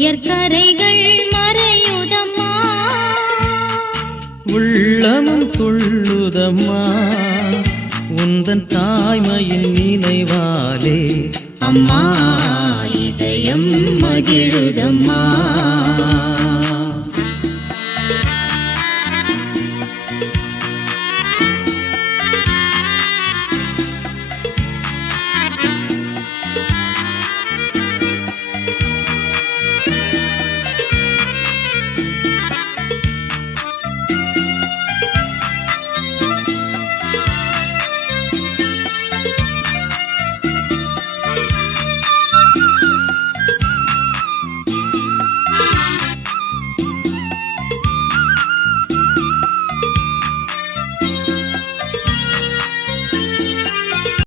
உயர்கரைகள் மறையுதம்மா. உள்ளமும் துள்ளுதம்மா. உந்தன் தாய்மையின் நினைவாலே. அம்மா இதயம் மகிழுதம்மா.